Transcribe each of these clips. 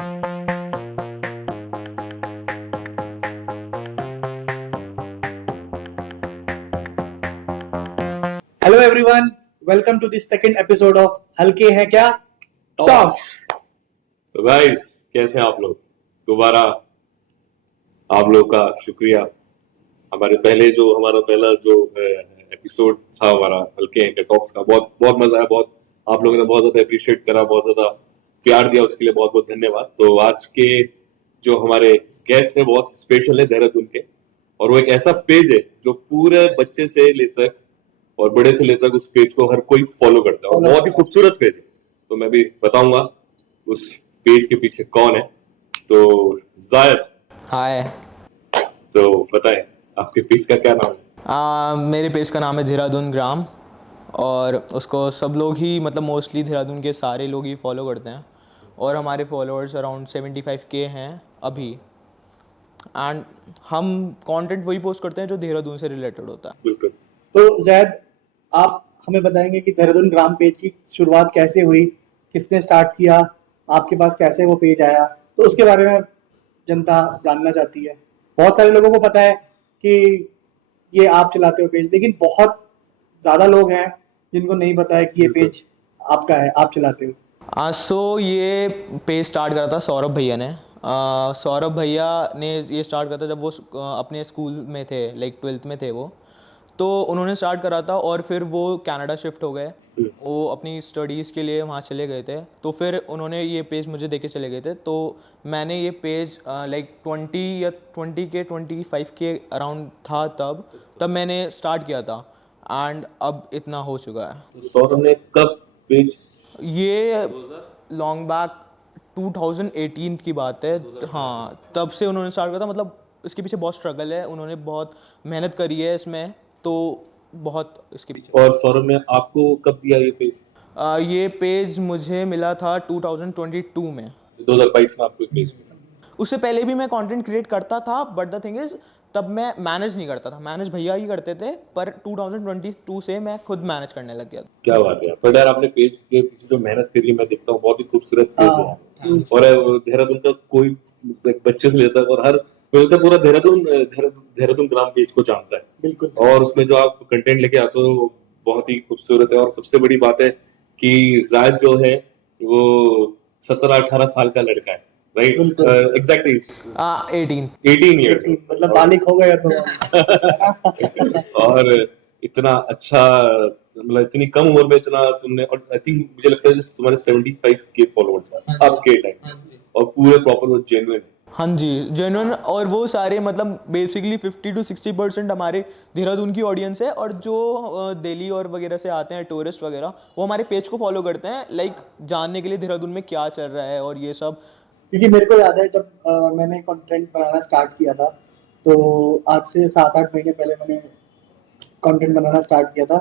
Hello everyone, welcome to this second episode of हल्के हैं क्या टॉक्स। तो गाइस, कैसे हैं आप लोग? दोबारा आप लोग का शुक्रिया। हमारा पहला जो एपिसोड था हमारा हल्के हैं क्या टॉक्स का, बहुत बहुत मजा आया। बहुत आप लोगों ने बहुत ज्यादा अप्रिशिएट करा, बहुत ज्यादा प्यार दिया, उसके लिए बहुत बहुत धन्यवाद। तो आज के जो हमारे गेस्ट हैं बहुत स्पेशल है, देहरादून के, और वो एक ऐसा पेज है जो पूरे बच्चे से ले तक और बड़े से ले तक उस पेज को हर कोई फॉलो करता है, और बहुत ही खूबसूरत पेज है। तो मैं भी बताऊंगा उस पेज के पीछे कौन है। तो जायद, हाय। तो बताएं आपके पेज का क्या नाम है? मेरे पेज का नाम है देहरादून ग्राम, और उसको सब लोग ही मतलब मोस्टली देहरादून के सारे लोग ही फॉलो करते हैं, और हमारे फॉलोअर्स अराउंड 75K हैं अभी। एंड हम कंटेंट वही पोस्ट करते हैं जो देहरादून से रिलेटेड होता है। बिल्कुल। तो जैद, आप हमें बताएंगे कि देहरादून ग्राम पेज की शुरुआत कैसे हुई, किसने स्टार्ट किया, आपके पास कैसे वो पेज आया, तो उसके बारे में जनता जानना चाहती है। बहुत सारे लोगों को पता है कि ये आप चलाते हो पेज, लेकिन बहुत ज़्यादा लोग हैं जिनको नहीं पता है कि ये पेज आपका है, आप चलाते हो। सो ये पेज स्टार्ट करा था सौरभ भैया ने। सौरभ भैया ने ये स्टार्ट करा था जब वो अपने स्कूल में थे, लाइक 12th में थे वो, तो उन्होंने स्टार्ट करा था, और फिर वो कनाडा शिफ्ट हो गए। वो अपनी स्टडीज़ के लिए वहाँ चले गए थे, तो फिर उन्होंने ये पेज मुझे देके चले गए थे। तो मैंने ये पेज लाइक 25K अराउंड था तब मैंने स्टार्ट किया था, एंड अब इतना हो चुका है। तो सौरभ ने कब पेज? ये लॉन्ग बैक 2018 की बात है। हाँ, तब से उन्होंने स्टार्ट किया था। मतलब इसके पीछे बहुत स्ट्रगल है, उन्होंने बहुत मेहनत करी है इसमें, तो बहुत इसके पीछे। और सौरभ ने आपको कब दिया ये पेज? ये पेज मुझे मिला था 2022 में। 2022 में आपको पेज मिला? उससे पहले भी मैं कंटेंट क्रिएट करता था, बट द थिंग इज तब मैं मैनेज नहीं करता था, मैनेज भैया ही करते थे, पर 2022 से मैं खुद मैनेज करने लग गया था। क्या बात है। पर यार, आपने पेज के पीछे जो मेहनत करी है मैं देखता हूँ, बहुत ही खूबसूरत पेज है। और देहरादून का कोई बच्चे से लेता है, और हर बोलता पूरा देहरादून ग्राम पेज को जानता है। बिल्कुल। और उसमें जो आप कंटेंट लेके आते हो वो बहुत ही खूबसूरत है। और सबसे बड़ी बात है कि जायद जो है वो 17-18 साल का लड़का है, राइट? बिल्कुल। एग्जैक्ट एज 18 ईयर्स, मतलब बालिग हो गया तो। और इतना अच्छा, मतलब इतनी कम उम्र में इतना तुमने, और आई थिंक मुझे लगता है जैसे तुम्हारे 75K फॉलोअर्स हैं आपके टाइम, और पूरे प्रॉपर वो जेन्युइन। हाँ जी, जेन्युइन। और वो सारे मतलब बेसिकली 50 to 60% हमारे देहरादून की ऑडियंस है, और जो दिल्ली और वगैरह से आते हैं टूरिस्ट वगैरह, वो हमारे पेज को फॉलो करते हैं, लाइक जानने के लिए देहरादून में क्या चल रहा है और ये सब। क्योंकि मेरे को याद है जब मैंने कंटेंट बनाना स्टार्ट किया था, तो आज से 7-8 महीने पहले मैंने कंटेंट बनाना स्टार्ट किया था।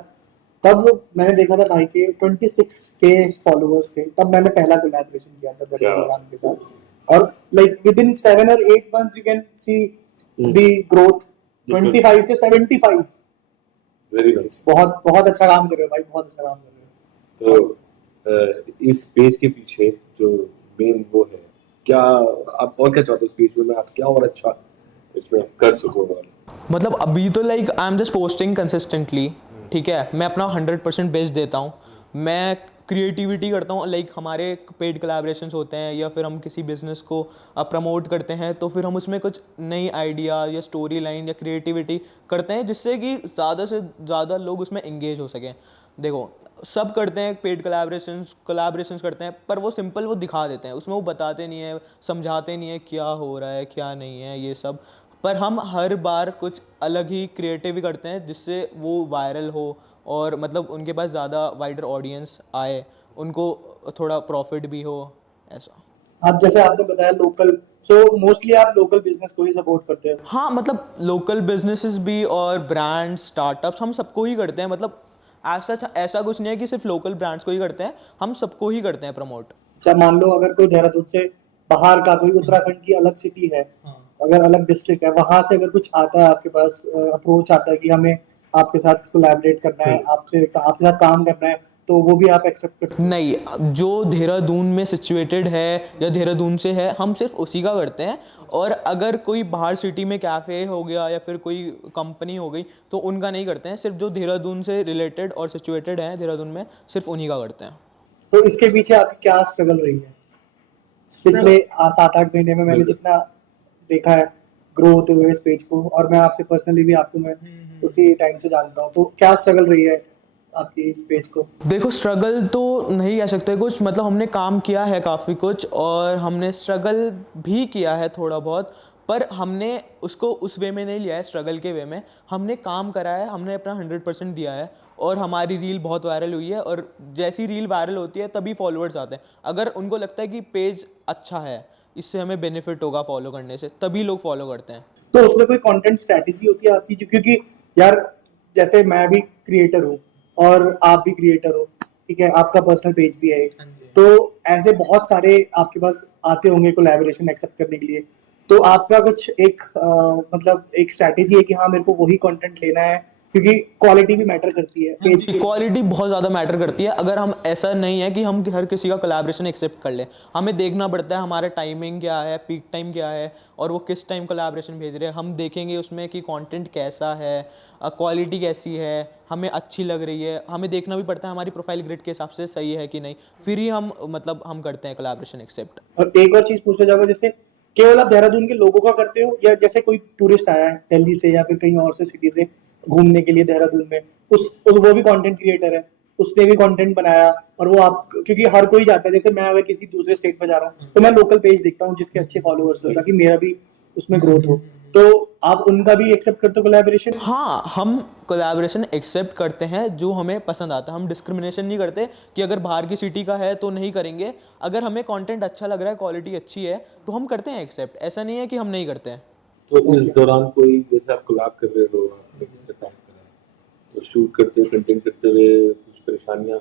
तब मैंने देखा था भाई के 26K फॉलोअर्स थे। तब मैंने पहला कोलैबोरेशन किया था देहरादून के साथ, और like with in 7 or 8 months you can see the growth 25 से 75। Very nice. बहुत बहुत अच्छा काम कर रहे हो भाई, बहुत अच्छा काम कर रहे हो। तो इस पेज के पीछे जो मेन वो है, क्या आप और क्या चाहते हो इस पेज में? आप क्या और अच्छा इसमें कर सको? मतलब अभी तो like I am just posting consistently, ठीक है। मैं अपना 100% बेस्ट देता हूँ। मैं क्रिएटिविटी करता हूँ, लाइक हमारे पेड कोलैबोरेशंस होते हैं, या फिर हम किसी बिजनेस को प्रमोट करते हैं, तो फिर हम उसमें कुछ नई आइडिया या स्टोरी लाइन या क्रिएटिविटी करते हैं, जिससे कि ज़्यादा से ज़्यादा लोग उसमें इंगेज हो सकें। देखो, सब करते हैं पेड कोलैबोरेशंस करते हैं, पर वो सिंपल वो दिखा देते हैं, उसमें वो बताते नहीं है, समझाते नहीं है क्या हो रहा है क्या नहीं है ये सब। पर हम हर बार कुछ अलग ही क्रिएटिव ही करते हैं, जिससे वो वायरल हो, और मतलब उनके पास ज़्यादा वाइडर ऑडियंस आए, उनको थोड़ा प्रॉफिट भी हो, ऐसा। आप जैसे आपने बताया लोकल, सो मोस्टली आप लोकल बिजनेस को ही सपोर्ट करते हैं। हाँ, मतलब लोकल बिजनेसेस भी और ब्रांड्स, स्टार्टअप्स, हम सबको ही करते हैं। मतलब ऐसा कुछ नहीं है कि सिर्फ लोकल ब्रांड्स को ही करते हैं, हम सबको ही करते हैं प्रमोट। अच्छा, मान लो अगर कोई देहरादून से बाहर का, कोई उत्तराखंड की अलग सिटी है, अगर अलग डिस्ट्रिक्ट है, वहां से अगर कुछ आता है आपके पास, अप्रोच आता है कि हमें आपके साथ कोलैबोरेट करना है, आपके साथ काम करना है, तो वो भी आप एक्सेप्ट करते हैं? नहीं, जो देहरादून में सिचुएटेड है या देहरादून से है, हम सिर्फ उसी का करते हैं। और अगर कोई बाहर सिटी में कैफ़े हो गया या फिर कोई कंपनी हो गई तो उनका नहीं करते हैं। सिर्फ जो देहरादून से रिलेटेड और सिचुएटेड हैं देहरादून में, सिर्फ उन्हीं का करते हैं। तो इसके पीछे आपकी क्या स्ट्रगल रही है पिछले 7-8 महीने में? मैंने जितना देखा है ग्रो होते हुए इस पेज को, और मैं आपसे पर्सनली भी आपको मैं उसी टाइम से जानता हूँ, तो क्या स्ट्रगल रही है आपकी इस पेज को? देखो, स्ट्रगल तो नहीं कह सकते कुछ, मतलब हमने काम किया है काफ़ी कुछ और हमने स्ट्रगल भी किया है थोड़ा बहुत, पर हमने उसको उस वे में नहीं लिया है, स्ट्रगल के वे में। हमने काम करा है, हमने अपना 100% दिया है और हमारी रील बहुत वायरल हुई है। और जैसी रील वायरल होती है तभी फॉलोअर्स आते हैं। अगर उनको लगता है कि पेज अच्छा है, इससे हमें बेनिफिट होगा फॉलो करने से, तभी लोग फॉलो करते हैं। तो उसमें कोई कंटेंट स्ट्रेटेजी होती है आपकी? क्योंकि यार जैसे मैं भी क्रिएटर हूँ और आप भी क्रिएटर हो, ठीक है, आपका पर्सनल पेज भी है, तो ऐसे बहुत सारे आपके पास आते होंगे कोलैबोरेशन एक्सेप्ट करने के लिए, तो आपका कुछ एक मतलब एक स्ट्रेटेजी है कि हाँ मेरे को वही कंटेंट लेना है, क्योंकि क्वालिटी भी मैटर करती है पेज की? क्वालिटी बहुत ज़्यादा मैटर करती है। अगर हम, ऐसा नहीं है कि हम हर किसी का कोलैबोरेशन एक्सेप्ट कर लें, हमें देखना पड़ता है हमारा टाइमिंग क्या है, पीक टाइम क्या है और वो किस टाइम कोलैबोरेशन भेज रहे हैं। हम देखेंगे उसमें कि कंटेंट कैसा है, क्वालिटी कैसी है, हमें अच्छी लग रही है। हमें देखना भी पड़ता है हमारी प्रोफाइल ग्रिड के हिसाब से सही है कि नहीं, फिर ही हम मतलब हम करते हैं कोलैबोरेशन एक्सेप्ट। और एक और चीज पूछना चाहूंगा, जैसे केवल आप देहरादून के लोगों का करते हो, या जैसे कोई टूरिस्ट आया है दिल्ली से या फिर कहीं और से सिटी से घूमने के लिए देहरादून में, वो भी कंटेंट क्रिएटर है, उसने भी कंटेंट बनाया, और वो आप, क्योंकि हर कोई जाता है, जैसे मैं अगर किसी दूसरे स्टेट में जा रहा हूँ तो मैं लोकल पेज देखता हूँ जिसके अच्छे फॉलोअर्स हो, ताकि मेरा भी उसमें ग्रोथ हो, तो आप उनका भी एक्सेप्ट करते हो कोलैबोरेशन? हाँ, हम कोलैबोरेशन एक्सेप्ट करते हैं जो हमें पसंद आता है। हम डिस्क्रिमिनेशन नहीं करते कि अगर बाहर की सिटी का है तो नहीं करेंगे। अगर हमें कंटेंट अच्छा लग रहा है, क्वालिटी अच्छी है, तो हम करते हैं एक्सेप्ट। ऐसा नहीं है कि हम नहीं करते हैं। तो इस दौरान कोई, जैसे आप कोलैब कर रहे हो, आपने किसी टैग करा है, तो शूट करते हुए, कंटेंट करते हुए कुछ परेशानियां?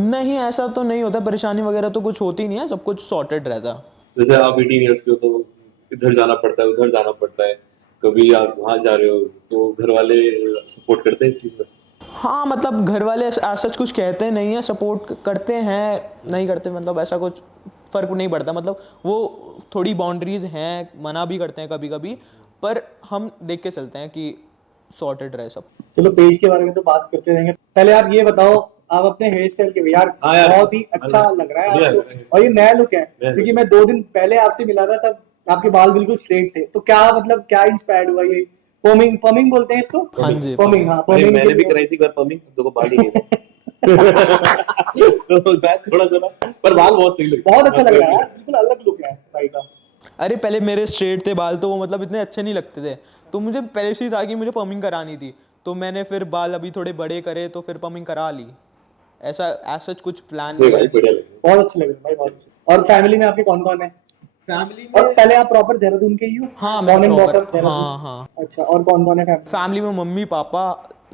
नहीं, ऐसा तो नहीं होता, परेशानी वगैरह तो कुछ होती नहीं है, सब कुछ सॉर्टेड रहता। जैसे आप 18 ईयर्स के हो तो इधर जाना पड़ता है, उधर जाना पड़ता है, कभी आप वहां जा रहे हो तो घर वाले सपोर्ट करते हैं इस चीज में? हाँ, मतलब घर वाले सच कुछ कहते नहीं है, सपोर्ट करते हैं, नहीं करते, मतलब ऐसा कुछ फ़र्क नहीं पड़ता। मतलब वो थोड़ी बाउंड्रीज हैं, मना भी करते हैं कभी कभी, पर हम देख के चलते हैं कि सॉर्टेड रहे सब। चलो पेज के बारे में तो बात करते रहेंगे, पहले आप ये बताओ, आप अपने हेयर स्टाइल के यार, हाँ यार, बहुत ही अच्छा लग रहा है बढ़िया लग आपको, रहा है। और ये नया लुक है, नया क्योंकि मैं 2 दिन पहले आपसे मिला था तब आपके बाल बिल्कुल स्ट्रेट थे, तो क्या मतलब क्या इंस्पायर्ड हुआ ये? पर्मिंग, पर्मिंग बोलते हैं इसको? हाँ जी, पर्मिंग, हाँ भाई पर्मिंग मैंने भी कराई थी एक बार पम्पिंग, देखो बाल ही नहीं थे। तो शायद थोड़ा थोड़ा, पर बाल बहुत सही लगे, बहुत अच्छा लग रहा है यार, बिल्कुल अलग लुक है भाई का। अरे पहले मेरे स्ट्रेट थे बाल, तो वो मतलब इतने अच्छे नहीं लगते थे, तो मुझे पहले से ही था कि मुझे पमिंग करानी थी, तो मैंने फिर बाल अभी थोड़े बड़े करे तो फिर पमिंग करा ली। ऐसा कुछ प्लान नहीं नहीं भाई, है। बढ़िया लगे। बहुत अच्छे लग रहे हैं भाई, बहुत अच्छे। और फैमिली में आपके कौन कौन है? फैमिली और पहले आप प्रॉपर देहरादून के ही हो? हाँ, मैं Born and proper- brought up Dehradun? हाँ हाँ। अच्छा, और कौन कौन है फैमिली? फैमिली में मम्मी पापा,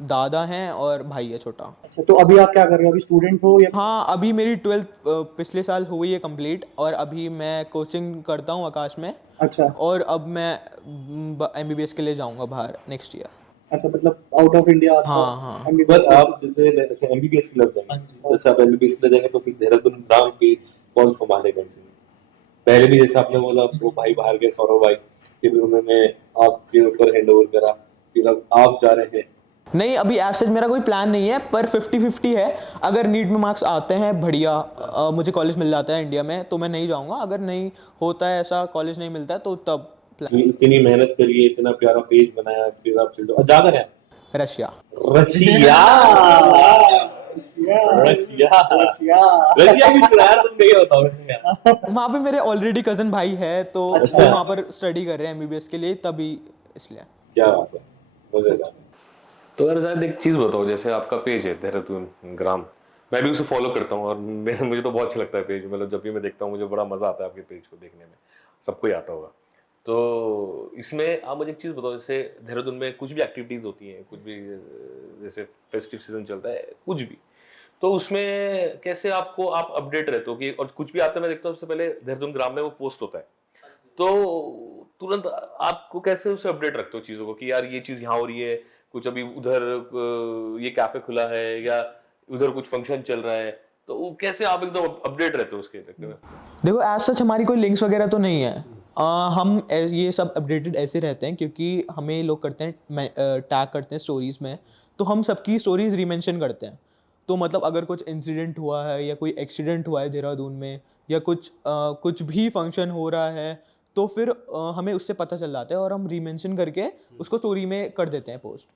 दादा हैं और भाई है छोटा। अच्छा, तो अभी आप क्या कर रहे हो? अभी स्टूडेंट हो या? हाँ, अभी मेरी 12th पिछले साल हुई है कंप्लीट, और अभी मैं कोचिंग करता हूँ आकाश में, अच्छा और अब मैं MBBS के लिए जाऊँगा बाहर नेक्स्ट ईयर। अच्छा, मतलब आउट ऑफ इंडिया आपका हाँ हाँ। MBBS पर आप जैसे एमबीबीएस के लिए जाएंगे, जैसे आप एमबीबीएस के लिए जाएंगे तो फिर देहरादून ब्रांड पेज कौन संभालेगा इसे? पहले भी जैसे आपने बोला वो भाई बाहर गए, सौरभ भाई, फिर उन्होंने आपके ऊपर हैंड ओवर करा, फिर अब आप जा रहे हैं। नहीं, अभी ऐसे मेरा कोई प्लान नहीं है, पर 50-50 है। अगर नीट में मार्क्स आते हैं बढ़िया, मुझे कॉलेज मिल जाता है इंडिया में, तो मैं नहीं जाऊँगा। अगर नहीं होता है ऐसा, कॉलेज नहीं मिलता है, तो तब इतनी मेहनत करिए, इतना प्यारा पेज बनाया, फिर आप चलो और ज्यादा है Russia. Russia. Russia Russia. Russia भी चुरा यार, तुम नहीं बताओ यार। वहाँ पे मेरे ऑलरेडी कज़न भाई है, तो अच्छा। वो वहाँ पर स्टडी कर रहे हैं MBBS के लिए, तभी इसलिए। क्या बात है, मजेदार। तो यार शायद एक चीज बताओ, जैसे आपका पेज है देहरादून ग्राम, मैं भी उसे फॉलो करता हूँ और मुझे तो बहुत अच्छा लगता है पेज। मतलब जब भी मैं देखता हूँ मुझे बड़ा मजा आता है आपके पेज को देखने में, सबको ही आता होगा। तो इसमें आप मुझे एक चीज बताओ, जैसे देहरादून में कुछ भी एक्टिविटीज होती हैं, कुछ भी जैसे फेस्टिव सीजन चलता है, कुछ भी, तो उसमें कैसे आपको आप अपडेट रहते हो कि, और कुछ भी आता है मैं देखता हूँ सबसे पहले देहरादून ग्राम में वो पोस्ट होता है, तो तुरंत आपको कैसे उसे अपडेट रखते हो चीजों को कि यार ये चीज यहाँ हो रही है, कुछ अभी उधर ये कैफे खुला है, या उधर कुछ फंक्शन चल रहा है, तो वो कैसे आप एकदम अपडेट रहते हो उसके चक्कर में? देखो एज सच हमारी कोई लिंक्स वगैरह तो नहीं है। ये सब अपडेटेड ऐसे रहते हैं क्योंकि हमें लोग करते हैं टैग करते हैं स्टोरीज में, तो हम सबकी स्टोरीज रीमेंशन करते हैं। तो मतलब अगर कुछ इंसिडेंट हुआ है या कोई एक्सीडेंट हुआ है देहरादून में या कुछ भी फंक्शन हो रहा है, तो फिर हमें उससे पता चल जाता है और हम रीमेंशन करके उसको स्टोरी में कर देते हैं पोस्ट।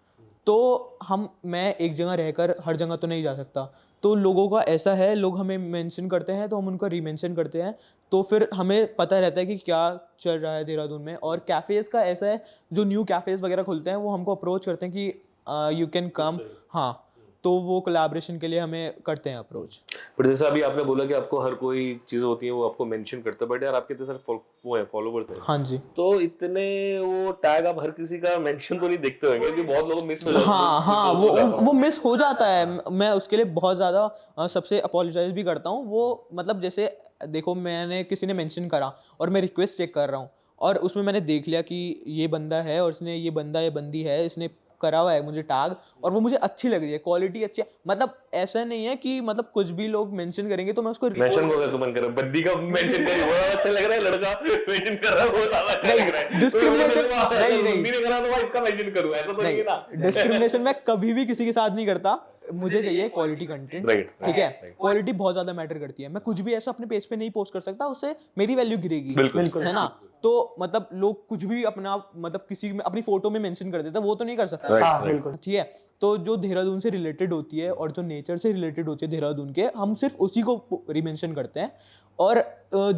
तो मैं एक जगह रहकर हर जगह तो नहीं जा सकता, तो लोगों का ऐसा है, लोग हमें मेंशन करते हैं तो हम उनको रीमेंशन करते हैं, तो फिर हमें पता रहता है कि क्या चल रहा है देहरादून में। और कैफ़ेज़ का ऐसा है, जो न्यू कैफ़ेज़ वगैरह खुलते हैं वो हमको अप्रोच करते हैं कि यू कैन कम, हाँ, तो वो कोलैबोरेशन के लिए हमें करते हैं अप्रोच। बट जैसे अभी आपने बोला कि आपको हर कोई चीज होती है वो आपको मेंशन करता है, बट यार आपके इतने सारे वो है फॉलोवर्स है, हाँ जी। तो इतने वो टैग आप हर किसी का मेंशन तो नहीं देखते होंगे क्योंकि बहुत लोग मिस हो जाते हैं। हाँ, वो मिस हो जाता है। मैं उसके लिए बहुत ज़्यादा सबसे अपोलोजाइज भी करता हूँ। वो मतलब जैसे देखो, मैंने किसी ने मेंशन करा और मैं रिक्वेस्ट चेक कर रहा हूँ और उसमें मैंने देख लिया कि ये बंदा है और इसने ये बंदा या बंदी है, इसने करा हुआ है मुझे टैग और वो मुझे अच्छी लग रही है, क्वालिटी अच्छी है। मतलब ऐसा नहीं है कि मतलब कुछ भी लोग मेंशन करेंगे तो मैं उसको मेंशन को तो मन कर रहा है, बद्दी का मेंशन कर, वो अच्छा लग रहा है, लड़का मेंशन कर रहा है वो ज्यादा अच्छा लग रहा है, डिस्क्रिमिनेशन नहीं बद्दी ने करा तो भाई इसका मेंशन करूं, ऐसा तो नहीं है ना। डिस्क्रिमिनेशन मैं कभी भी किसी के साथ नहीं करता। मुझे चाहिए क्वालिटी कंटेंट, Right, ठीक है। right. क्वालिटी बहुत ज्यादा मैटर करती है। मैं कुछ भी ऐसा अपने पेज पे नहीं पोस्ट कर सकता, उससे मेरी वैल्यू गिरेगी, बिल्कुल। है ना। तो मतलब लोग कुछ भी अपना मतलब किसी में अपनी फोटो में मेंशन कर देते हैं, वो तो नहीं कर सकता। Right, हाँ right. बिल्कुल। ठीक है, तो जो देहरादून से रिलेटेड होती है और जो नेचर से रिलेटेड होती है देहरादून के, हम सिर्फ उसी को रीमेंशन करते हैं। और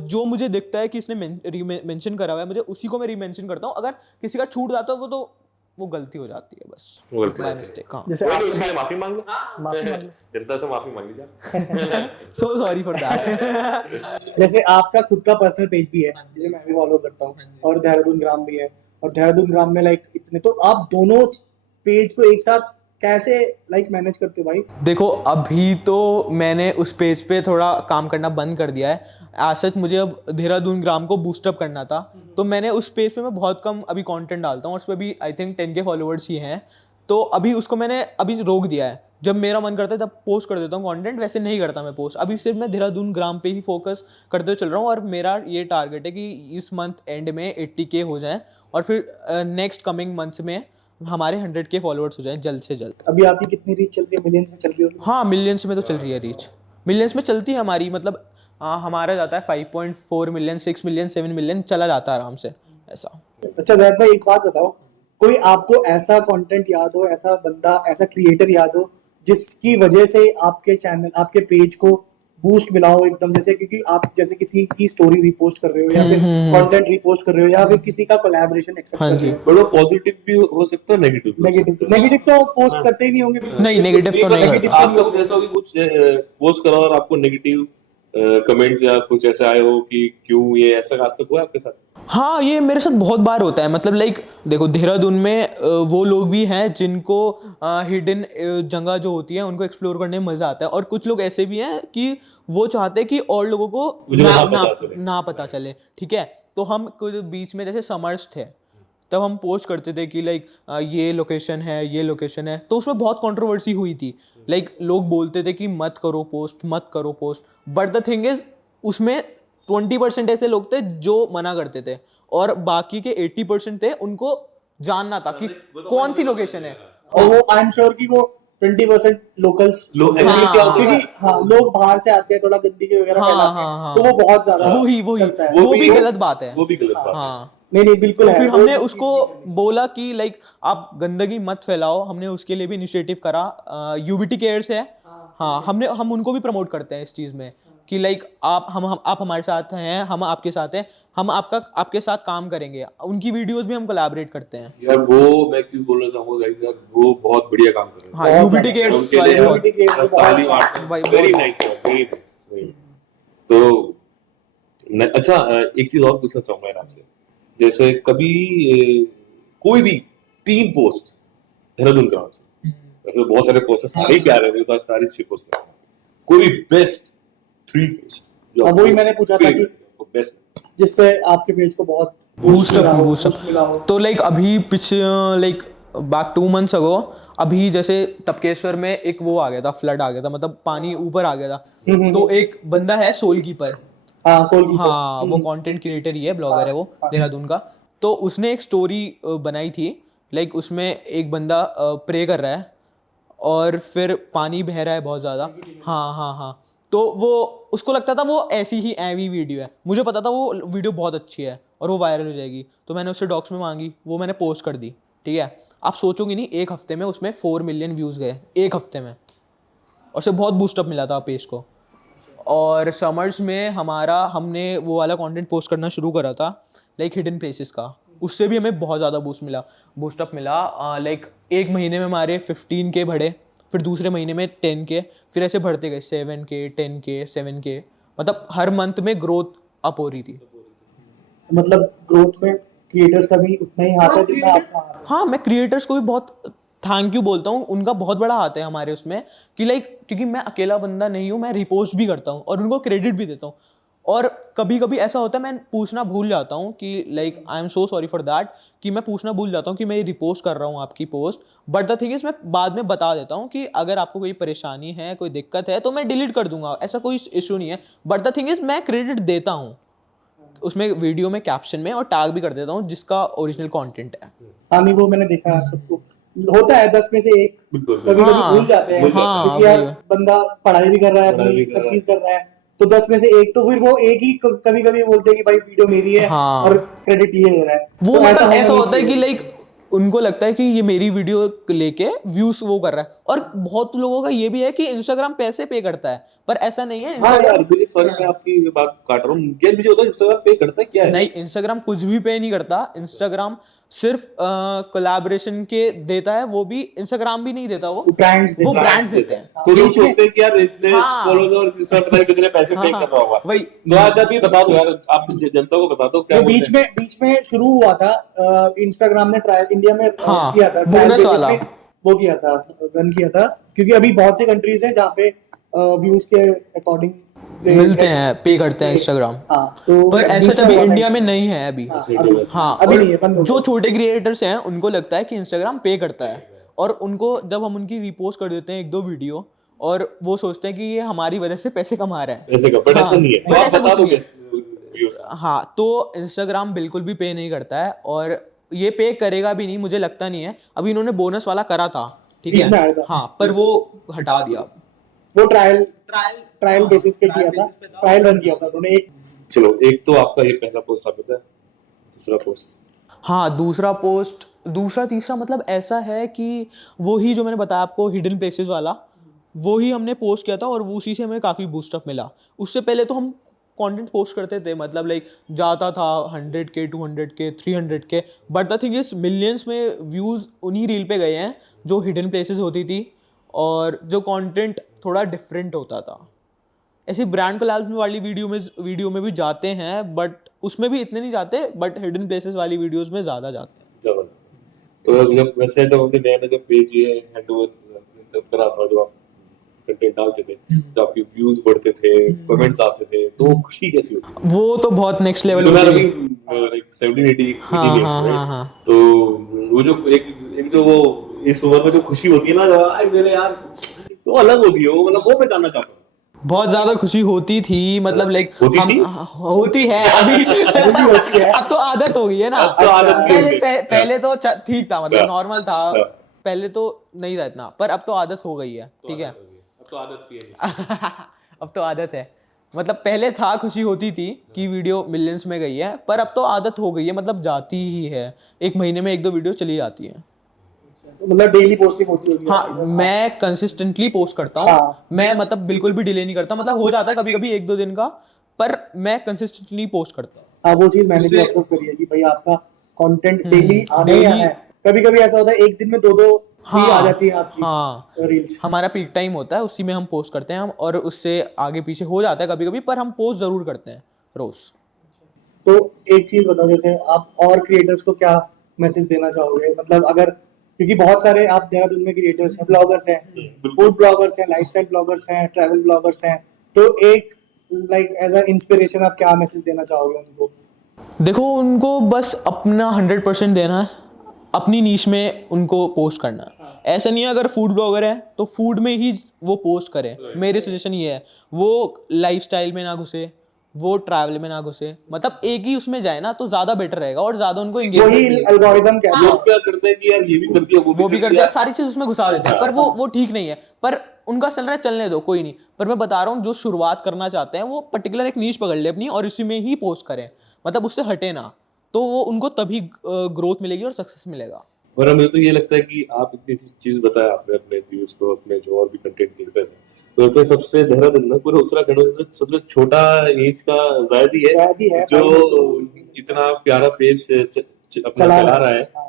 जो मुझे दिखता है कि इसने मेंशन करा हुआ है, मुझे उसी को मैं रीमेंशन करता हूँ। अगर किसी का छूट जाता है वो गलती हो जाती है, बस वो गलती बाय होती है। मिस्टेक। हाँ, जैसे कोई आप नहीं, उसके लिए माफी मांग लो, माफी मांग लो। जनता से माफी मांग लीजिए। So sorry for that. जैसे आपका खुद का पर्सनल पेज भी है जिसे मैं भी फॉलो करता हूँ, और देहरादून ग्राम भी है, और देहरादून ग्राम में लाइक इतने, तो आप दोनों पेज को एक साथ कैसे लाइक मैनेज करते हो भाई? देखो, अभी तो मैंने उस पेज पे थोड़ा काम करना बंद कर दिया है। सच मुझे अब देहरादून ग्राम को बूस्टअप करना था, तो मैंने उस पेज पे मैं बहुत कम अभी कंटेंट डालता हूँ और उस पर भी आई थिंक 10K फॉलोअर्स ही हैं। तो अभी उसको मैंने अभी रोक दिया है। जब मेरा मन करता है तब पोस्ट कर देता हूँ कंटेंट, वैसे नहीं करता मैं पोस्ट। अभी सिर्फ मैं देहरादून ग्राम पे ही फोकस करते हुए चल रहा हूँ और मेरा ये टारगेट है कि इस मंथ एंड में 80K हो जाएं और फिर नेक्स्ट कमिंग मंथ्स में हमारे 100K फॉलोअर्स हो जाएं जल्द से जल्द। अभी आपकी कितनी रीच चल रही है? मिलियंस में चल रही होगी? हाँ, मिलियंस में तो चल रही है रीच। मिलियंस में चलती है हमारी, मतलब हमारा जाता है 5.4 मिलियन, 6 मिलियन, 7 मिलियन चला जाता है आराम से, ऐसा। अच्छा जैद भाई, एक बात बताओ, कोई आपको ऐसा कंटेंट याद हो, ऐसा बंदा, ऐसा क्रिएटर याद हो जिसकी वजह से आपके चैनल, आपके पेज को बूस्ट मिला हो एकदम? जैसे क्योंकि आप जैसे किसी की स्टोरी रिपोस्ट कर रहे हो या फिर कंटेंट रिपोस्ट कर रहे हो या फिर किसी का कोलैबोरेशन एक्सेप्ट हाँ कर जी। रहे हो। बट वो पॉजिटिव भी हो सकता है, नेगेटिव भी हो सकता है। नेगेटिव तो पोस्ट करते ही नहीं होंगे। नहीं, नेगेटिव तो नहीं करता। आज तक जैसा कि कुछ पोस्ट करा और आपको नेगेटिव कमेंट्स या कुछ ऐसे आए हो कि क्यों ये ऐसा आज तक हुआ आपके साथ? हाँ, ये मेरे साथ बहुत बार होता है। मतलब लाइक देखो, देहरादून में वो लोग भी हैं जिनको हिडन जगह जो होती है उनको एक्सप्लोर करने में मज़ा आता है, और कुछ लोग ऐसे भी हैं कि वो चाहते हैं कि और लोगों को ना पता चले, ठीक है। तो हम कुछ बीच में जैसे समर्स थे, तब हम पोस्ट करते थे कि लाइक ये लोकेशन है, ये लोकेशन है, तो उसमें बहुत कंट्रोवर्सी हुई थी। लाइक लोग बोलते थे कि मत करो post, but the thing is उसमें 20% ऐसे लोग थे जो मना करते थे और बाकी के 80% थे उनको जानना था कि कौन सी लोकेशन है। और वो आई एम श्योर कि वो 20% लोकल्स एक्चुअली क्या होता है क्योंकि हाँ, लोग बाहर से आते हैं, थोड़ा गंदगी वगैरह फैलाते हैं, तो वो बहुत ज्यादा चलता है। वो भी गलत बात है। वो भी गलत बात है। हाँ, नहीं बिल्कुल तो है। फिर वो हमने चीज़ उसको नहीं करनी चाहिए। बोला कि लाइक आप गंदगी मत फैलाओ। हमने उसके लिए भी इनिशिएटिव करा। यूबीटी केयर्स है, हाँ, हम उनको भी प्रमोट करते हैं इस चीज़ में कि लाइक आप हमारे साथ हैं, हम आपके साथ हैं, हम आपके साथ काम करेंगे। उनकी वीडियोस भी हम कोलैबोरेट करते हैं। यार वो मैं एक चीज बोलना चाहूंगा गाइस, यार वो बहुत बढ़िया काम कर रहे हैं। हाँ, यूबीटी केयर्स उनके वाले लिए बहुत UBT केयर्स को बहुत ताली अच्छा। मारते हैं। भाई, वेरी बहुत- नाइस, वेरी नाइस। तो अच्छा, एक चीज और पूछना चाहूंगा यार आपसे। जैसे कभी कोई भी 3 पोस्ट देहरादून ग्राम से, वैसे बहुत सारे पोस्ट हैं, सारे प्यारे हैं, मेरे पास सारी 6 पोस्ट हैं, कोई बेस्ट 3 पोस्ट हाँ, वही मैंने पूछा था कि बेस्ट जिससे आपके पेज को बहुत बूस्ट मिला अप हो। तो लाइक अभी लाइक बैक 2 months अगो, अभी जैसे टपकेश्वर में एक वो आ गया था, फ्लड आ गया था, मतलब पानी ऊपर आ गया था। तो एक बंदा है सोल कीपर, हाँ सोल की हाँ वो कंटेंट क्रिएटर ही है, ब्लॉगर है वो देहरादून का। तो उसने एक स्टोरी बनाई थी, लाइक उसमें एक बंदा प्रे कर रहा है और फिर पानी बह रहा है बहुत ज़्यादा। हाँ हाँ हाँ, तो वो उसको लगता था वो ऐसी ही एवी वीडियो है, मुझे पता था वो वीडियो बहुत अच्छी है और वो वायरल हो जाएगी, तो मैंने उससे डॉक्स में मांगी, वो मैंने पोस्ट कर दी, ठीक है। आप सोचोगे नहीं, एक हफ्ते में उसमें 4 million व्यूज़ गए, एक हफ्ते में, और उससे बहुत बूस्टअप मिला था पेज को। और समर्स में हमने वो वाला कंटेंट पोस्ट करना शुरू करा था, लाइक हिडन प्लेसेस का, उससे भी हमें बहुत ज़्यादा बूस्टअप मिला। लाइक एक महीने में हमारे 15K बढ़े, फिर दूसरे महीने में 10K, फिर ऐसे बढ़ते गए 7K 10K 7K, मतलब हर मंथ में ग्रोथ अप हो रही थी। मतलब ग्रोथ में क्रिएटर्स का भी उतना ही हाथ है जितना आपका हाथ है। हाँ, मैं क्रिएटर्स को भी बहुत थैंक यू बोलता हूँ, उनका बहुत बड़ा हाथ है हमारे उसमें, कि लाइक क्योंकि मैं अकेला बंदा नहीं हूँ, मैं रिपोस्ट भी करता हूँ और उनको क्रेडिट भी देता हूँ। और कभी कभी ऐसा होता है मैं पूछना भूल जाता हूँ कि like I am so sorry for that, कि मैं पूछना भूल जाता हूँ कि मैं रिपोस्ट कर रहा हूँ आपकी post, but the thing is मैं बाद में बता देता हूँ कि अगर आपको कोई परेशानी है, कोई दिक्कत है, तो मैं डिलीट कर दूंगा, ऐसा कोई इशू नहीं है। बट द थिंग इज मैं क्रेडिट देता हूँ उसमें, वीडियो में कैप्शन में, और टैग भी कर देता हूँ जिसका ओरिजिनल कंटेंट है। हाँ नहीं वो मैंने देखा है, सबको होता है 10 में से एक, बिल्कुल, कभी कभी हाँ, भूल जाते हैं हाँ, क्योंकि यार वही। बंदा पढ़ाई भी कर रहा है, पढ़ाई भी अपनी कर सब रहा चीज कर रहा है, तो 10 में से एक, तो फिर वो एक ही कभी कभी बोलते हैं कि भाई वीडियो मेरी है हाँ। और क्रेडिट ये ले रहा है, वो तो मतलब होना ऐसा नहीं होता है कि चाहिए। लाइक उनको लगता है कि ये मेरी वीडियो लेके व्यूज वो कर रहा है, और बहुत लोगों का ये भी है कि इंस्टाग्राम पैसे पे करता है, पर ऐसा नहीं है। हाँ यार, इंस्टाग्राम मुझे सॉरी मैं आपकी बात काट रहा हूँ, क्या मुझे होता है इंस्टाग्राम पे करता है क्या है? नहीं, इंस्टाग्राम कुछ भी पे नहीं करता। इंस्टाग्राम सिर्फ कोलैबोरेशन के देता है, वो भी इंस्टाग्राम भी नहीं देता, वो ब्रांड्स वो देते ब्रांड्स देते हैं। तो लोग बीच में- सोचते हैं कि यार इतने हाँ। फॉलोअर इसका पता नहीं कितने पैसे पे हाँ, कर रहा होगा। वही। तो आज आप ये बता दो यार, आप जनता को बता दो क्या ये बोलते हैं? बीच में शुरू हुआ था, इंस्टाग्राम ने ट्रायल इंडिया में हाँ, किया था, ट्रायल bonus बेसिस वाला। पे वो किया था, रन किया था, क्योंकि अभी बहुत सी कंट्रीज हैं जहाँ पे व्यूज के अकॉर्डिंग मिलते हैं, पे करते हैं इंस्टाग्राम। हाँ, तो पर ऐसा बीच में अभी हुआ था। इंडिया में नहीं है अभी। हाँ, सही अभी है, वैसे। हाँ, अभी और नहीं है, बंद हो जो गया। छोटे क्रिएटर्स हैं उनको लगता है कि इंस्टाग्राम पे करता है, और उनको जब हम उनकी रीपोस्ट कर देते हैं 1-2 वीडियो, और वो सोचते हैं कि ये हमारी वजह से पैसे कमा रहा है। ऐसे का, बट ऐसा नहीं है, तो बट आप ऐसा बता कुछ दो नहीं है। कैसे व्यूज। हाँ, तो इंस्टाग्राम बिल्कुल भी पे नहीं करता है, और ये पे करेगा भी नहीं, मुझे लगता नहीं है। अभी इन्होंने बोनस वाला करा था, ठीक बीच में है, आया था। हाँ, पर वो हटा दिया। वो ट्रायल बेसिस पे किया था, ट्रायल रन किया था उन्होंने एक। चलो, एक तो आपका ये पहला पोस्ट आपका था, दूसरा पोस्ट हाँ, दूसरा तीसरा मतलब ऐसा है कि वही जो मैंने बताया आपको हिडन प्लेसेस वाला, वो ही हमने पोस्ट किया था और उसी से हमें काफ़ी बूस्टअप मिला। उससे पहले तो हम कंटेंट पोस्ट करते थे, मतलब लाइक जाता था 100K 200K 300K, but the thing is millions में व्यूज़ उन्हीं रील पे गए हैं जो हिडन प्लेसेस होती थी, और जो कंटेंट थोड़ा डिफरेंट होता था। ऐसी ब्रांड कोलैब्स वाली वीडियो में भी जाते हैं, बट उसमें भी इतने नहीं जाते, बट हिडन प्लेसेस वाली वीडियोस में ज़्यादा जाते हैं। ज्यादा। तो जब वैसे जब हमने नया नया जब पेज ये हैंड ओवर करा था, जो आप कंटेंट डालते थे, तो आपके व्यूज बढ़ते थे, कमेंट्स आते थे, तो वो खुशी कैसी होती थी? वो तो बहुत नेक्स्ट लेवल तो मैं होती अभी थी। लाइक 17-18 हाँ, years, हाँ, right? हाँ, हाँ। तो वो जो एक जो वो इस उम्र में जो खुशी होती है ना, जो आई मेरे यार, वो अलग होती है, वो मतलब वो मैं जानना चाहता हूँ। बहुत ज्यादा खुशी होती थी, मतलब लाइक होती हम थी? होती है अभी भी होती है। अब तो आदत हो गई है ना। अब तो आदत सी हो पहले गई। पहले तो ठीक था, मतलब हाँ। नॉर्मल था, हाँ। पहले तो नहीं था इतना, पर अब तो आदत हो गई है, ठीक है। अब तो आदत सी है। अब तो आदत है, मतलब पहले था खुशी होती थी कि वीडियो मिलियंस में गई है, पर अब तो आदत हो गई है, मतलब जाती ही है, एक महीने में 1-2 वीडियो चली जाती है। मतलब डेली पोस्टिंग होती होगी। हाँ, मैं कंसिस्टेंटली पोस्ट करता हूँ। हाँ। मैं मतलब बिल्कुल भी डिले नहीं करता, मतलब हो जाता है कभी कभी 1-2 दिन का, पर मैं कंसिस्टेंटली पोस्ट करता हूँ। हाँ, वो चीज मैंने भी उससे- ऑब्जर्व करी है कि भाई आपका कंटेंट डेली आने ही daily- आना है। कभी कभी ऐसा होता है एक दिन में 2-2 ही आ जाती है आपकी हाँ, रील्स। हमारा पीक टाइम होता है, उसी में हम पोस्ट करते हैं हम, और उससे आगे पीछे हो जाता है कभी कभी, पर हम पोस्ट जरूर करते हैं रोज। तो एक चीज बताओ, जैसे आप और क्रिएटर्स को क्या मैसेज देना चाहोगे, मतलब अगर, क्योंकि बहुत सारे आप देहरादून में क्रिएटर्स हैं, ब्लॉगर्स हैं, फूड ब्लॉगर्स हैं, लाइफस्टाइल ब्लॉगर्स हैं, ट्रैवल ब्लॉगर्स हैं, तो एक लाइक एज अ इंस्पिरेशन आप क्या मैसेज देना चाहोगे उनको? देखो, उनको बस अपना 100% देना है, अपनी नीश में उनको पोस्ट करना है। ऐसा नहीं है अगर फूड ब्लॉगर है तो फूड में ही वो पोस्ट करें। मेरी सजेशन ये है, वो लाइफस्टाइल में ना घुसे, वो ट्रैवल में ना घुसे, मतलब एक ही उसमें जाए ना तो ज्यादा बेटर रहेगा और ज्यादा उनको वही एंगेजमेंट। एल्गोरिदम कहते लोग हैं। क्या करते हैं कि यार ये भी कर दिया वो भी कर दिया, सारी चीज उसमें घुसा देते हैं, पर वो ठीक नहीं है। पर उनका चल रहा है, चलने दो, कोई नहीं। पर मैं बता रहा हूँ जो शुरुआत करना चाहते हैं वो पर्टिकुलर एक नीश पकड़ ले अपनी और उसी में ही पोस्ट करें, मतलब उससे हटे ना, तो वो उनको तभी ग्रोथ मिलेगी और सक्सेस मिलेगा। और हमें तो ये लगता है कि आप इतनी चीज बताया आपने अपने व्यूज को, अपने जो और भी कंटेंट क्रिएटर्स हैं, तो लगता है सबसे देहरादून ना पूरे उत्तराखंड में सबसे छोटा एज का जायद ही शायद ही है जो भाई। इतना प्यारा पेज अपना चला चला रहा रहा है। है। हाँ।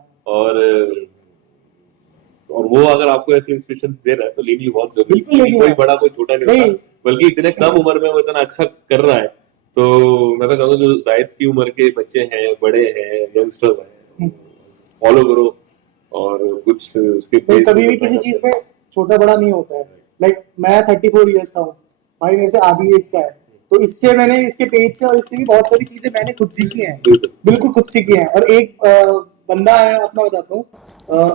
और वो अगर आपको ऐसी इंस्पिरेशन दे रहा है तो लेनी बहुत जरूरी बिल्कुल है। लेनी कोई है। बड़ा कोई छोटा नहीं नहीं। होता, बल्कि इतने कम उम्र में वो इतना अच्छा कर रहा है। तो मैं तो चाहूंगा जो जायद की उम्र के बच्चे हैं, बड़े हैं, यंगस्टर्स हैं, फॉलो करो और कुछ उसके तो पेज कभी से भी पता किसी करते चीज हैं। में छोटा बड़ा नहीं होता है। लाइक मैं 34 ईयर्स का हूँ, भाई मेरे से आधी एज का है, तो इससे मैंने इसके पेज से और इससे भी बहुत सारी चीजें मैंने खुद सीखी हैं। बिल्कुल। बिल्कुल खुद सीखी हैं। और एक बंदा है, अपना बताता हूँ,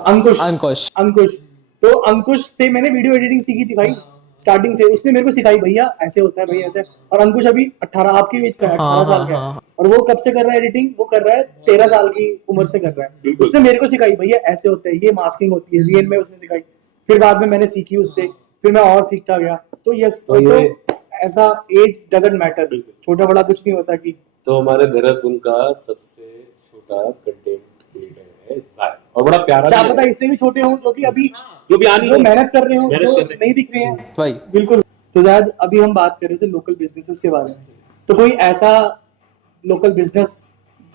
अंकुश। अंकुश। अंकुश, तो अंकुश से मैंने वीडियो एडिटिंग सीखी थी भाई, स्टार्टिंग से। उसने मेरे को सिखाई, भैया ऐसे होता है, भैया ऐसे। और अंकुश अभी 18 आपकी एज का है, 18 साल का है। और वो कब से कर रहा है एडिटिंग? वो कर रहा है 13 साल की उम्र से कर रहा है। बिल्कुल। उसने मेरे को सिखाई, भैया ऐसे होता है, ये मास्किंग होती है, वीएन में उसने सिखाई। फिर बाद में मैंने सीखी उससे, फिर मैं और सीखता गया। तो यस, तो ये- तो ऐसा एज डजंट मैटर, बिल्कुल। छोटा बड़ा कुछ नहीं होता कि तो हमारे देहरादून का सबसे छोटा कंटेंट क्रिएटर है जायद, और बड़ा प्यारा क्या भी है। पता इससे भी छोटे हों, जो कि अभी जो भी आनी जो है, मेहनत कर रहे हो, मेहनत जो कर रहे हैं। नहीं दिख रहे हैं। भाई बिल्कुल। तो शायद अभी हम बात कर रहे थे लोकल बिजनेसेस के बारे में, तो कोई ऐसा लोकल बिजनेस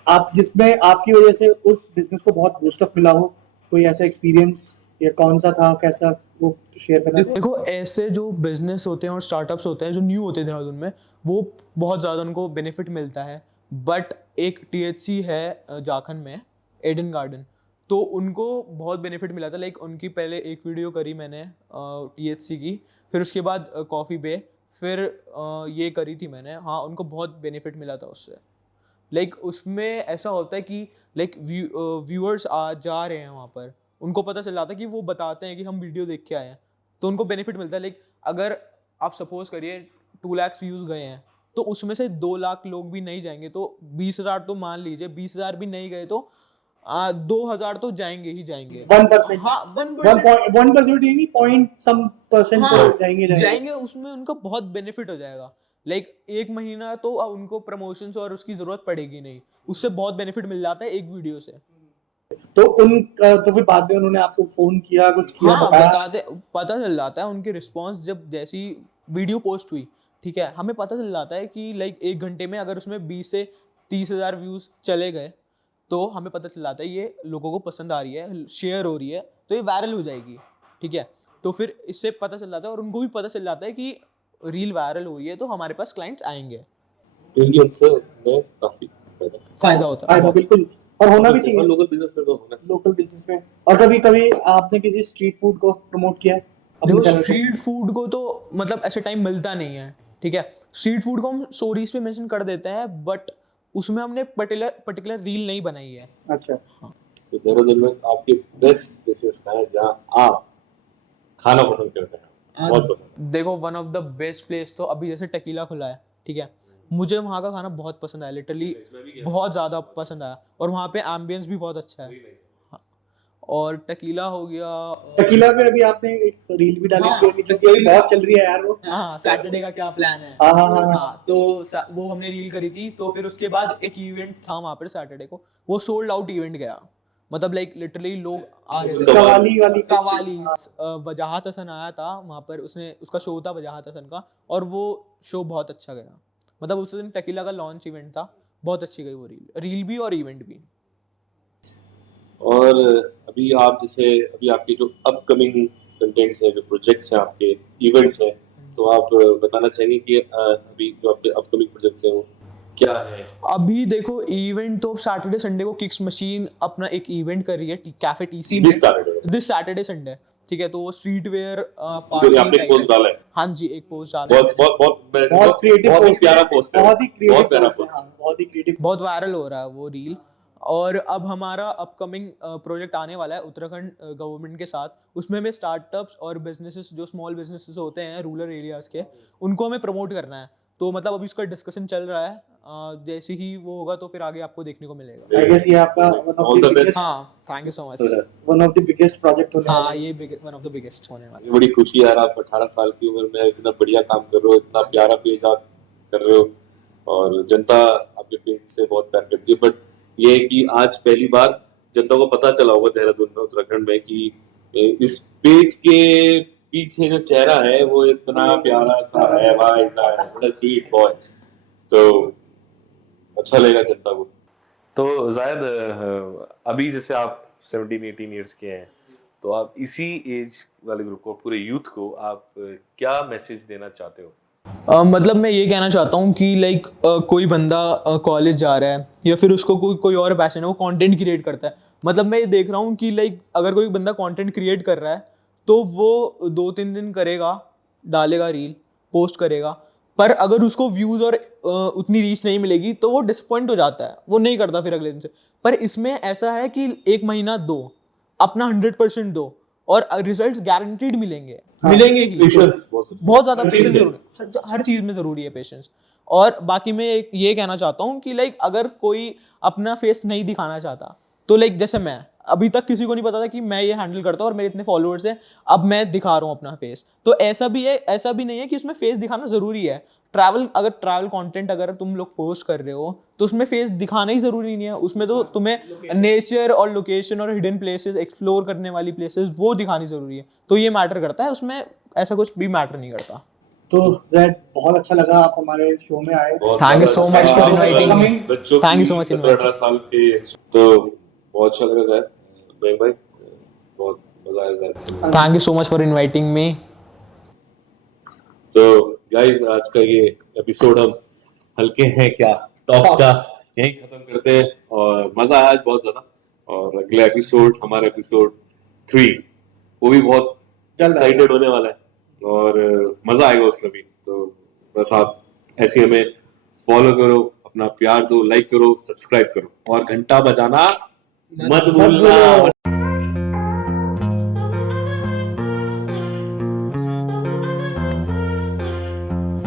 आप जिसमें आपकी वजह से उस बिजनेस को बहुत बूस्ट अप मिला हो, कोई ऐसा एक्सपीरियंस, या कौन सा था, कैसा, वो शेयर करना चाहिए? देखो, ऐसे जो बिजनेस होते हैं और स्टार्टअप्स होते हैं जो न्यू होते हैं देहरादून में, वो बहुत ज़्यादा उनको बेनिफिट मिलता है। बट एक टीएचसी है झारखंड में, एडन गार्डन, तो उनको बहुत बेनिफिट मिला था। लाइक उनकी पहले एक वीडियो करी मैंने टीएचसी की, फिर उसके बाद कॉफ़ी बे, फिर ये करी थी मैंने। हाँ, उनको बहुत बेनिफिट मिला था उससे। लाइक उसमें ऐसा होता है कि लाइक व्यूअर्स आ जा रहे हैं वहाँ पर, उनको पता चल जाता है कि वो बताते हैं कि हम वीडियो देख के आए हैं, तो उनको बेनिफिट मिलता है। लाइक अगर आप सपोज करिए 2 लाख व्यूज़ गए हैं, तो उसमें से 2 लाख लोग भी नहीं जाएंगे तो 20,000 तो मान लीजिए, 20,000 भी नहीं गए तो 2,000 तो जाएंगे ही जाएंगे। 1%, हाँ, 1%। 1% नहीं, पॉइंट सम परसेंट हाँ, तो जाएंगे। जाएंगे, उसमें उनका बहुत बेनिफिट हो जाएगा। लाइक एक महीना तो उनको प्रमोशंस और उसकी जरूरत पड़ेगी नहीं, उससे बहुत बेनिफिट मिल जाता है एक वीडियो से। तो तो फिर बाद में उन्होंने आपको फोन किया, कुछ किया, हाँ, बताया? पता चल जाता है उनकी रिस्पॉन्स। जब जैसी वीडियो पोस्ट हुई, ठीक है, हमें पता चल जाता है कि लाइक 1 घंटे में अगर उसमें 20 से 30,000 व्यूज़ चले गए, तो हमें पता चल जाता है ये लोगों को पसंद आ रही है, शेयर हो रही है, तो ये वायरल हो जाएगी। ठीक है, तो फिर इससे पता चल जाता है और उनको भी पता चल जाता है कि रील वायरल हुई है, तो हमारे पास क्लाइंट्स आएंगे। तो ये उससे हमें काफी फायदा होता है। फायदा बिल्कुल, और होना भी चाहिए लोकल बिजनेस में तो होना चाहिए। लोकल बिजनेस में। और कभी कभी आपने किसी स्ट्रीट फूड को प्रमोट किया है अपने देखो, चैनल पे? स्ट्रीट फूड को तो मतलब ऐसे टाइम मिलता नहीं है। ठीक है, स्ट्रीट फूड को हम स्टोरीज पे मेंशन कर देते हैं, बट उसमें हमने पर्टिकुलर रील नहीं बनाई है। अच्छा, तो देहरादून में आपके बेस्ट प्लेसेस कहाँ है जहाँ आप खाना पसंद करते हैं, बहुत पसंद? देखो, one of the best place तो अभी जैसे टकीला खुला है, ठीक है, मुझे वहाँ का खाना बहुत पसंद आया, लिटरली बहुत ज़्यादा पसंद आया। और वहाँ पे एम्बियंस भी बहुत अच्छा है। हाँ, और टकीला हो गया। टकीला पे अभी आपने एक रील भी डाली हाँ, थी, मतलब कि अभी बहुत चल रही है यार वो। हाँ, सैटरडे का क्या प्लान है। हाँ हाँ हाँ हाँ। हाँ, तो वो हमने रील करी थी, तो फिर उसके बाद एक इवेंट था वहाँ पर सैटरडे को, वो सोल्ड आउट इवेंट गया। मतलब लाइक लिटरली लोग आ रहे थे। कवाली वाली कवाली वजाहत हसन आया था वहाँ पर, उसका शो था वजाहत हसन का, और वो शो बहुत अच्छा गया। मतलब उस दिन टकीला का लॉन्च इवेंट था, बहुत अच्छी गई वो रील भी और इवेंट भी। और अभी आप जैसे अभी आपके जो अपकमिंग कंटेंट्स हैं, जो प्रोजेक्ट्स हैं, आपके इवेंट्स हैं, तो आप बताना चाहेंगे कि अभी जो आपके अपकमिंग प्रोजेक्ट्स हैं वो क्या है? अभी देखो, इवेंट तो सैटरडे संडे को किक्स मशीन अपना एक इवेंट कर रही है कैफे टीसी में, दिस सैटरडे संडे। ठीक है, तो वो स्ट्रीट वेयर आपने एक पोस्ट डाला है। हाँ जी, एक पोस्ट डाला है। बहुत क्रिएटिव बहुत ही पोस्ट प्यारा है, पोस्ट है, बहुत ही क्रिएटिव बहुत प्यारा पोस्ट है, पोस्ट हाँ, बहुत ही क्रिएटिव। बहुत वायरल हो रहा है वो रील। और अब हमारा अपकमिंग प्रोजेक्ट आने वाला है उत्तराखंड गवर्नमेंट के साथ। उसमें हमें स्टार्टअप्स और बिजनेसेस जो स्मॉल बिजनेसेस होते हैं रूरल एरियाज़ के, उनको हमें प्रमोट करना है। तो मतलब अभी उसका डिस्कशन चल रहा है। जैसे ही वो होगा तो फिर आगे आपको देखने को मिलेगा। आई गेस ये आपका All the best. हाँ, thank you so much. One of the biggest project होने हाँ, वाला है। ये वन ऑफ द बिगेस्ट होने वाला है। मुझे बड़ी खुशी है यार, आप 18 साल की उम्र में इतना बढ़िया काम कर रहे हो, इतना प्यारा पेज आप कर रहे हो और जनता आपके पेज से बहुत प्यार करती है। बट ये है कि आज पहली बार जनता को पता चला होगा देहरादून में, उत्तराखंड में, कि इस पेज के पीछे जो चेहरा है वो इतना प्यारा सा है भाई साहब, बड़ा स्वीट बॉय। तो अच्छा लगेगा जनता को। तो जायद अभी जैसे आप 17-18 ईयर्स के हैं, तो आप इसी एज वाले ग्रुप को, पूरे यूथ को आप क्या मैसेज देना चाहते हो? मतलब मैं ये कहना चाहता हूँ कि लाइक कोई बंदा कॉलेज जा रहा है या फिर उसको कोई और पैशन है, वो कंटेंट क्रिएट करता है। मतलब मैं ये देख रहा हूँ कि लाइक अगर कोई बंदा कंटेंट क्रिएट कर रहा है तो वो 2-3 दिन करेगा, डालेगा रील, पोस्ट करेगा, पर अगर उसको व्यूज़ और उतनी रीच नहीं मिलेगी तो वो डिसअपॉइंट हो जाता है, वो नहीं करता फिर अगले दिन से। पर इसमें ऐसा है कि 1 महीना दो, अपना 100% दो और रिजल्ट्स गारंटीड मिलेंगे। मिलेंगे ही। Patience बहुत ज़्यादा हर चीज़ पेशेंस में। जरूरी है, हर चीज़ में ज़रूरी है पेशेंस। और बाकी मैं ये कहना चाहता हूँ कि लाइक अगर कोई अपना फेस नहीं दिखाना चाहता तो लाइक जैसे मैं अभी तक किसी को नहीं पता था कि मैं ये हैंडल करता हूँ और मेरे इतने फॉलोअर्स हैं, अब मैं दिखा रहा हूँ अपना फेस। तो ऐसा भी है, ऐसा भी नहीं है कि उसमें फेस दिखाना ज़रूरी है। अगर ट्रैवल कंटेंट अगर तुम लोग पोस्ट कर रहे हो तो उसमें फेस दिखाना ही ज़रूरी नहीं है। उसमें तो तुम्हें नेचर और लोकेशन और हिडन प्लेसेस, एक्सप्लोर करने वाली प्लेसेस, वो दिखानी ज़रूरी है। तो ये मैटर करता है, उसमें ऐसा कुछ भी मैटर नहीं करता। तो जैद बहुत अच्छा लगा आप हमारे शो में आए। Thank you so much for inviting me. बच्चों Thank you की so much 17-18 साल के, तो बहुत अच्छा लगा जैद भाई, बहुत मजा आया जैद से। Thank you so much for inviting me. तो गाइस, आज का ये एपिसोड हम हल्के हैं क्या टॉक्स का यही खत्म करते हैं, और मजा आया आज बहुत ज्यादा। और अगले एपिसोड, हमारा एपिसोड 3, वो भी बहुत जल्द एक्साइटेड होने वाला है और मजा आएगा उसमें भी। तो बस आप ऐसे हमें फॉलो करो, अपना प्यार दो, लाइक करो, सब्सक्राइब करो और घंटा बजाना मत भूलना।